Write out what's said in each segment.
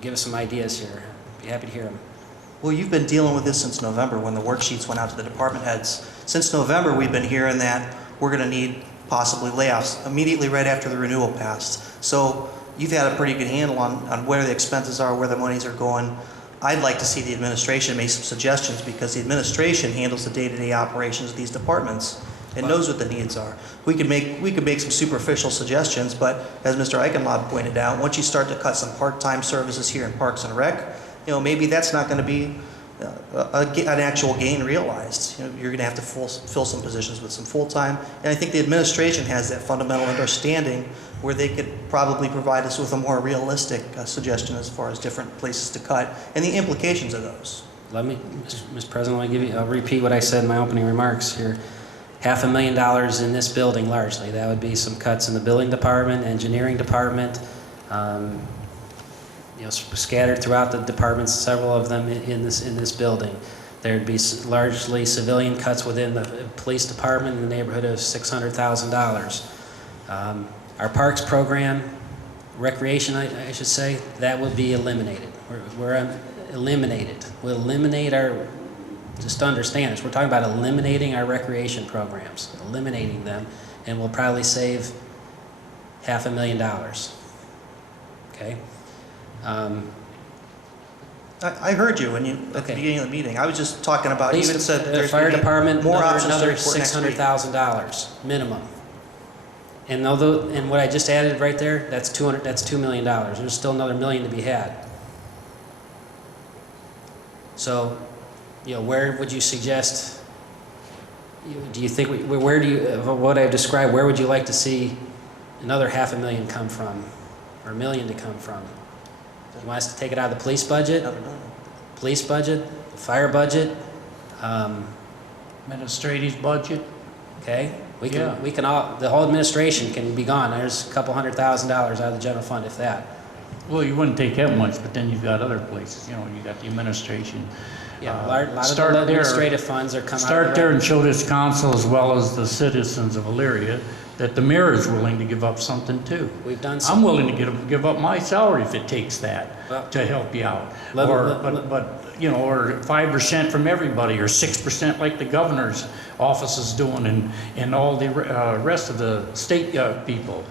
give us some ideas here. Be happy to hear them. Well, you've been dealing with this since November when the worksheets went out to the department heads. Since November, we've been hearing that we're going to need possibly layoffs immediately right after the renewal passed. So you've had a pretty good handle on where the expenses are, where the monies are going. I'd like to see the administration make some suggestions because the administration handles the day-to-day operations of these departments and knows what the needs are. We could make some superficial suggestions, but as Mr. Eichenlaub pointed out, once you start to cut some part-time services here in Parks and Rec, maybe that's not going to be an actual gain realized. You're going to have to fill some positions with some full-time, and I think the administration has that fundamental understanding where they could probably provide us with a more realistic suggestion as far as different places to cut and the implications of those. Mr. President, I'll repeat what I said in my opening remarks here. $500,000 in this building largely. That would be some cuts in the building department, engineering department, scattered throughout the departments, several of them in this building. There'd be largely civilian cuts within the police department in the neighborhood of $600,000. Our parks program, recreation, I should say, that would be eliminated. We're eliminated. We'll eliminate our. Just to understand this, we're talking about eliminating our recreation programs, eliminating them, and we'll probably save $500,000. Okay. I heard you when at the beginning of the meeting. I was just talking about. You even said the fire department more another $600,000 minimum. And what I just added right there, that's $2 million. There's still another $1 million to be had. So, where would you suggest? Do you think what I've described? Where would you like to see another $500,000 come from, or $1 million to come from? You want us to take it out of the police budget, the fire budget, administrative budget. Okay, we can all, the whole administration can be gone. There's a couple $100,000 out of the general fund, if that. Well, you wouldn't take that much, but then you've got other places. You got the administration. Yeah, a lot of the administrative funds are coming out. Start there and show this council as well as the citizens of Elyria that the mayor is willing to give up something too. We've done I'm some. willing to give up my salary if it takes that to help you out. Or 5% from everybody, or 6% like the governor's office is doing, and all the rest of the state people.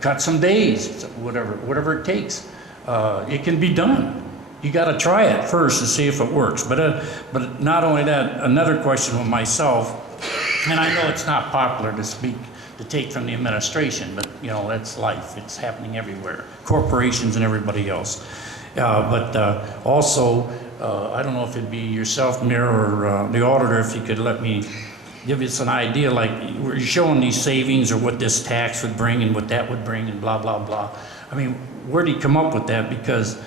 Cut some days, whatever it takes. It can be done. You got to try it first to see if it works. But not only that, another question with myself, and I know it's not popular to take from the administration, but that's life. It's happening everywhere, corporations and everybody else. Also, I don't know if it'd be yourself, Mayor, or the auditor, if you could let me give us an idea, like we're showing these savings or what this tax would bring and what that would bring and blah, blah, blah. I mean, where do you come up with that? Because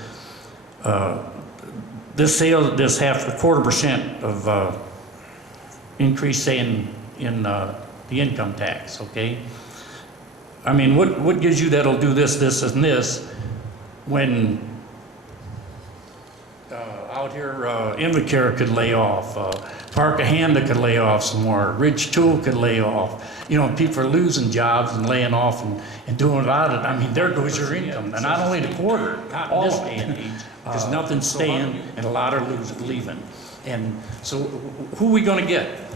this 0.25% of increase, say, in the income tax, okay? I mean, what gives you that'll do this, this, and this when out here Invacare could lay off, Parkahanda could lay off some more, Ridge Tool could lay off. People are losing jobs and laying off and doing without it. I mean, there goes your income. And not only the quarter, not in this day and age, because nothing's staying and a lot are leaving. And so who are we going to get?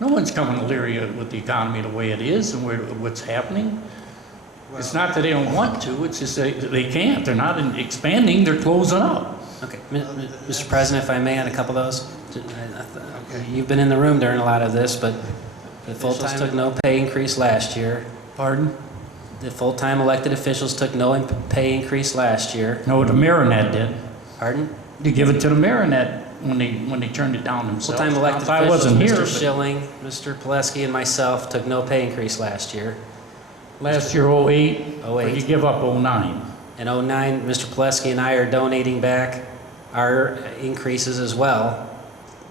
No one's coming to Elyria with the economy the way it is and what's happening. It's not that they don't want to, it's just they can't. They're not expanding, they're closing up. Okay, Mr. President, if I may, on a couple of those. You've been in the room during a lot of this, but the full-time took no pay increase last year. Pardon? The full-time elected officials took no pay increase last year. No, the Marinette did. Pardon? You give it to the Marinette when they turned it down themselves. Full-time elected I officials, wasn't here, Mr. Schilling, Mr. Pileski, and myself took no pay increase last year. Last year, 08, or you give up 09. In 09, Mr. Pileski and I are donating back our increases as well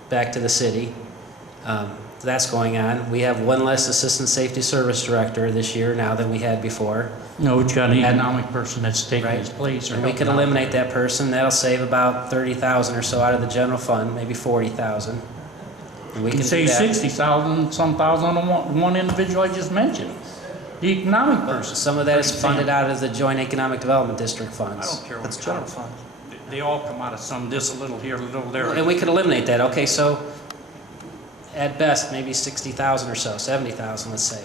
back to the city. That's going on. We have one less assistant safety service director this year now than we had before. No, we've got an economic person that's taking his place. And we could eliminate that person. That'll save about $30,000 or so out of the general fund, maybe $40,000. And we can save $60,000, some thousand on one individual I just mentioned. The economic person. Some of that is for example. funded out of the Joint Economic Development District I funds. don't care what That's kind general of- fund. They all come out of some, this a little here, a little there. And we could eliminate that. Okay, so at best, maybe 60,000 or so, 70,000, let's say.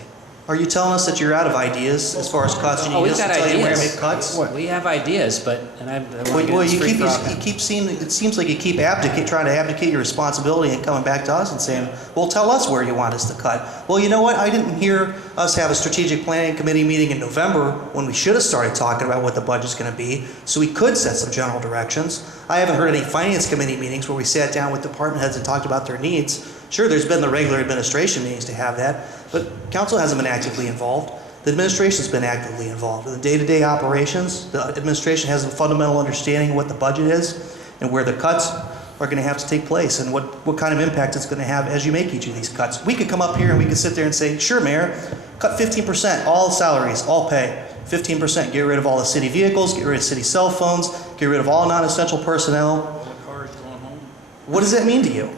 Are you telling us that you're out of ideas as far as cuts? You Oh, need we've us to got tell you where to ideas. make cuts? We have ideas, but, and I want to Well, get well, this you free keep, for all you time. keep seeing, it seems like you keep trying to abdicate your responsibility and coming back to us and saying, well, tell us where you want us to cut. Well, you know what? I didn't hear us have a strategic planning committee meeting in November when we should have started talking about what the budget's going to be, so we could set some general directions. I haven't heard any finance committee meetings where we sat down with department heads and talked about their needs. Sure, there's been the regular administration meetings to have that, but council hasn't been actively involved. The administration's been actively involved. In the day-to-day operations, the administration has a fundamental understanding of what the budget is and where the cuts are going to have to take place and what kind of impact it's going to have as you make each of these cuts. We could come up here and we could sit there and say, sure, Mayor, cut 15%, all salaries, all pay. 15%, get rid of all the city vehicles, get rid of city cell phones, get rid of all non-essential personnel. All the cars going home. What does that mean to you?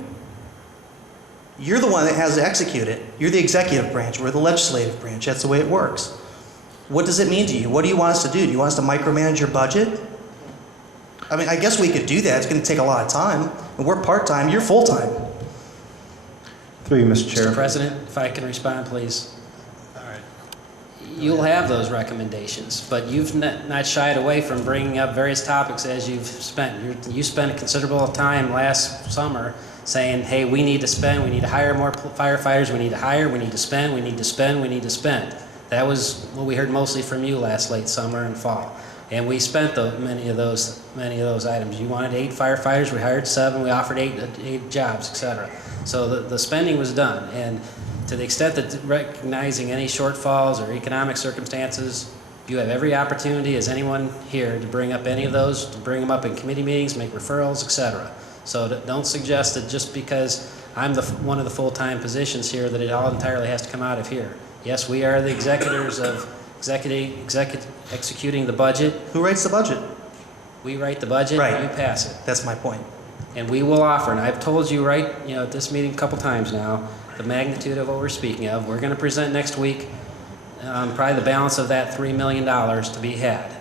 You're the one that has to execute it. You're the executive branch. We're the legislative branch. That's the way it works. What does it mean to you? What do you want us to do? Do you want us to micromanage your budget? I mean, I guess we could do that. It's going to take a lot of time. And we're part-time. You're full-time. Through you, Mr. Mr. Chair. President, if I can respond, please. All right. You'll have those recommendations, but you've not shied away from bringing up various topics as you've spent. You spent a considerable time last summer saying, hey, we need to spend, we need to hire more firefighters, we need to hire, we need to spend, we need to spend, we need to spend. That was what we heard mostly from you last late summer and fall. And we spent many of those items. You wanted 8 firefighters, we hired 7, we offered 8 jobs, etc. So the spending was done. And to the extent that recognizing any shortfalls or economic circumstances, you have every opportunity as anyone here to bring up any of those, to bring them up in committee meetings, make referrals, etc. So don't suggest that just because I'm one of the full-time positions here that it all entirely has to come out of here. Yes, we are the executors of executing the budget. Who writes the budget? We write the budget, Right. and you pass it. That's my point. And we will offer, and I've told you at this meeting a couple times now, the magnitude of what we're speaking of. We're going to present next week probably the balance of that $3 million to be had.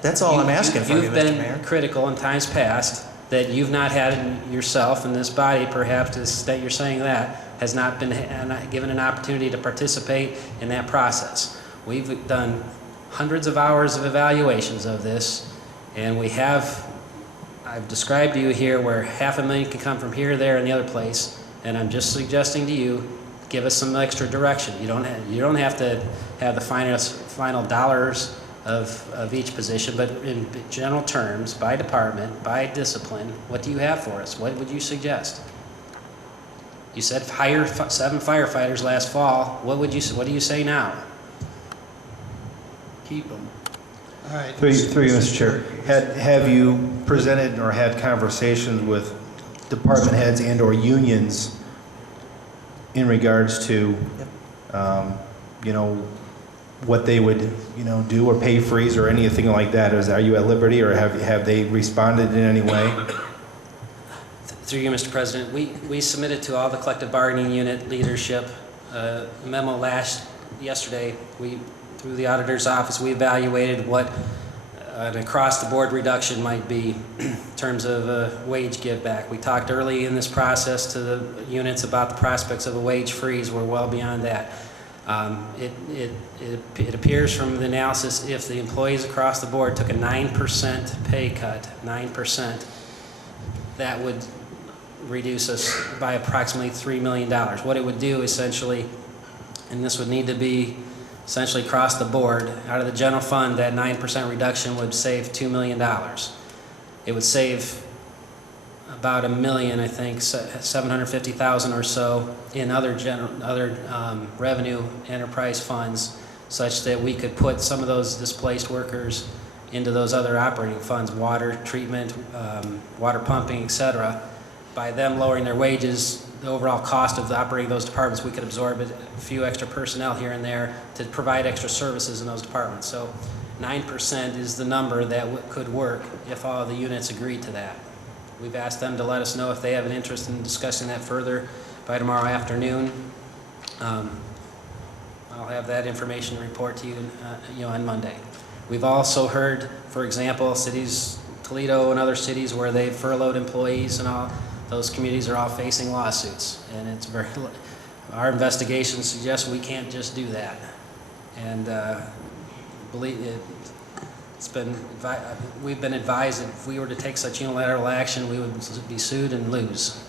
That's all I'm asking from you, You've Mr. been Mayor. critical in times past that you've not had yourself, and this body perhaps to the extent you're saying that, has not been given an opportunity to participate in that process. We've done hundreds of hours of evaluations of this, and I've described to you here where $500,000 can come from here, there, and the other place, and I'm just suggesting to you, give us some extra direction. You don't have to have the final dollars of each position, but in general terms, by department, by discipline, what do you have for us? What would you suggest? You said hire 7 firefighters last fall. What do you say now? Keep them. All right. Through you, Mr. Chair. Have you presented or had conversations with department heads and or unions in regards to, what they would, do or pay freeze or anything like that? Are you at liberty or have they responded in any way? Through you, Mr. President, we submitted to all the collective bargaining unit leadership a memo yesterday. Through the auditor's office, we evaluated what an across-the-board reduction might be in terms of a wage give back. We talked early in this process to the units about the prospects of a wage freeze. We're well beyond that. It appears from the analysis, if the employees across the board took a 9% pay cut, 9%, that would reduce us by approximately $3 million. What it would do essentially, and this would need to be essentially across the board, out of the general fund, that 9% reduction would save $2 million. It would save about $1 million, I think, $750,000 or so in other revenue enterprise funds, such that we could put some of those displaced workers into those other operating funds, water treatment, water pumping, etc. By them lowering their wages, the overall cost of operating those departments, we could absorb a few extra personnel here and there to provide extra services in those departments. So 9% is the number that could work if all the units agreed to that. We've asked them to let us know if they have an interest in discussing that further by tomorrow afternoon. I'll have that information to report to you, on Monday. We've also heard, for example, cities, Toledo and other cities where they've furloughed employees and all, those communities are all facing lawsuits. And it's our investigation suggests we can't just do that. And believe it, we've been advised that if we were to take such unilateral action, we would be sued and lose.